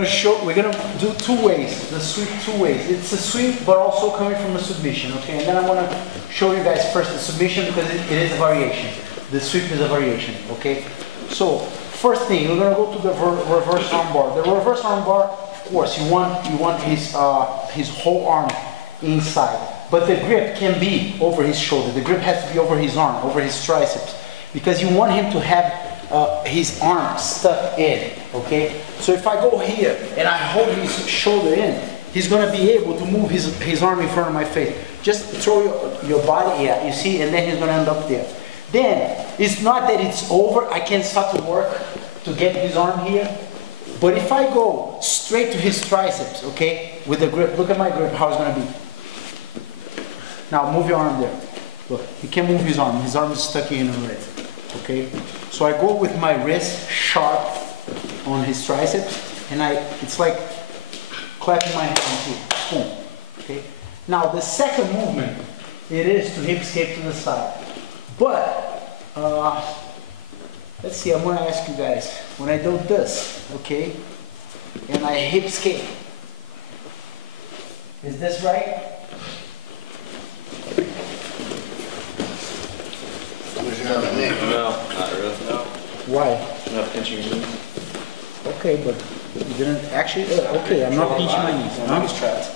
We're gonna do two ways, the sweep two ways. It's a sweep, but also coming from a submission, okay? And then I'm gonna show you guys first the submission because it is a variation. The sweep is a variation, okay? So, first thing, we're gonna go to the reverse armbar. The reverse armbar, of course, you want his whole arm inside. But the grip can be over his shoulder. The grip has to be over his arm, over his triceps. Because you want him to have his arm stuck in, okay? So if I go here and I hold his shoulder in, he's gonna be able to move his arm in front of my face. Just throw your body, yeah, you see, and then he's gonna end up there. Then, it's not that it's over, I can start to work to get his arm here. But if I go straight to his triceps, okay, with the grip, look at my grip, how it's gonna be. Now move your arm there. Look, he can't move his arm is stuck in already. Okay, so I go with my wrist sharp on his triceps, and it's like clapping my hand here. Boom. Okay. Now the second movement, it is to hip escape to the side. But let's see. I'm gonna ask you guys when I do this, okay, and I hip escape. Is this right? No, not really. No. Why? You're not pinching your knees. Okay, but you didn't actually. Okay, I'm not pinching my knees. Your leg is trapped.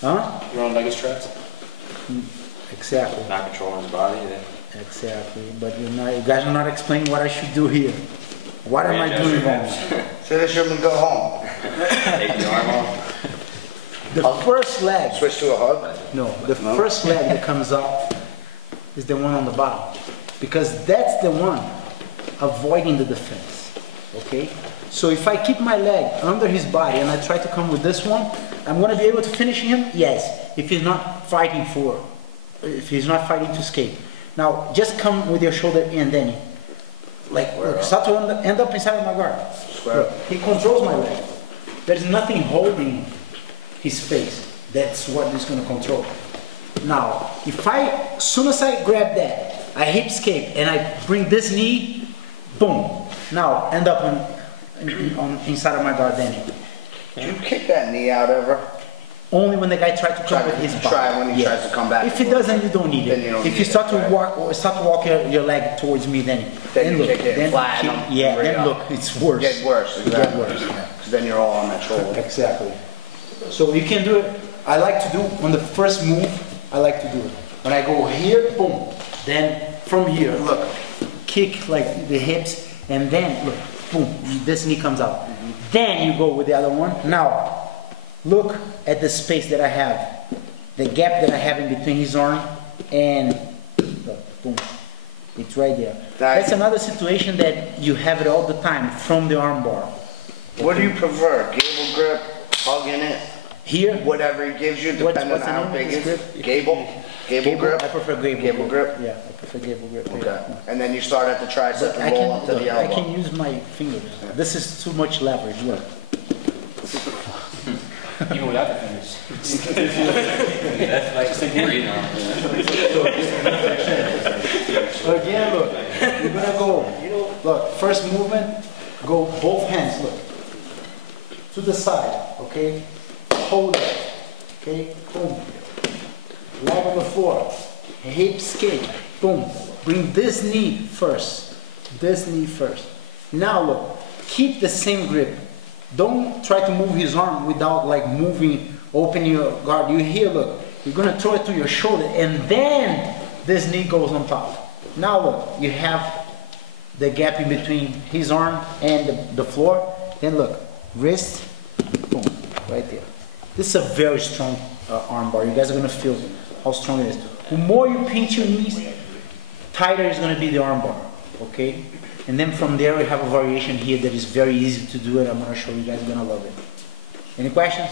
Huh? Your own leg is trapped. Exactly. Not controlling his body. Then. Exactly. But you guys are not explaining what I should do here. What am I doing wrong? So they shouldn't go home. Take the arm off. The first leg. Switch to a hug? No, the first leg that comes up is the one on the bottom. Because that's the one avoiding the defense, okay? So if I keep my leg under his body and I try to come with this one, I'm gonna be able to finish him? Yes, if he's not fighting to escape. Now, just come with your shoulder in, Danny. Like, look, start to end up inside of my guard. Look, he controls my leg. There's nothing holding his face. That's what he's gonna control. Now, as soon as I grab that, I hip escape and I bring this knee, boom. Now end up inside of my guard, Danny. Did you kick that knee out ever? Only when the guy tries to come with his body. Try when he tries to come back. If he doesn't, you don't need it. If you start to walk your leg towards me, then you look, kick it flat. Then look, it's worse. It gets worse. Exactly. It gets worse. Because then you're all on that shoulder. Exactly. So you can do it. I like to do on the first move. I like to do it when I go here, boom. Then from here, look, kick like the hips, and then look, boom, this knee comes out. Then you go with the other one. Now, look at the space that I have, the gap that I have in between his arm, and look, boom, it's right there. That's another situation that you have it all the time from the arm bar. What do you prefer, gable grip, hugging it? Here? Whatever he gives you, depending on how big it is. Gable? Gable grip? I prefer gable. Gable grip? Yeah, I prefer gable grip. Okay. Yeah. And then you start at the tricep and roll up to the elbow. I can use my fingers. Yeah. This is too much leverage, look. Even without the fingers. That's like just breathe on. Again, look, you're gonna go, look, first movement, go both hands, look, to the side, okay? Hold it, okay? Boom. Leg on the floor, hip escape, boom. Bring this knee first, Now look, keep the same grip. Don't try to move his arm without like moving, opening your guard. You here, look, you're gonna throw it to your shoulder and then this knee goes on top. Now look, you have the gap in between his arm and the floor. Then look, wrist, boom, right there. This is a very strong arm bar. You guys are gonna feel how strong it is. The more you pinch your knees, tighter is gonna be the arm bar, okay? And then from there we have a variation here that is very easy to do it. I'm gonna show you guys, you're gonna love it. Any questions?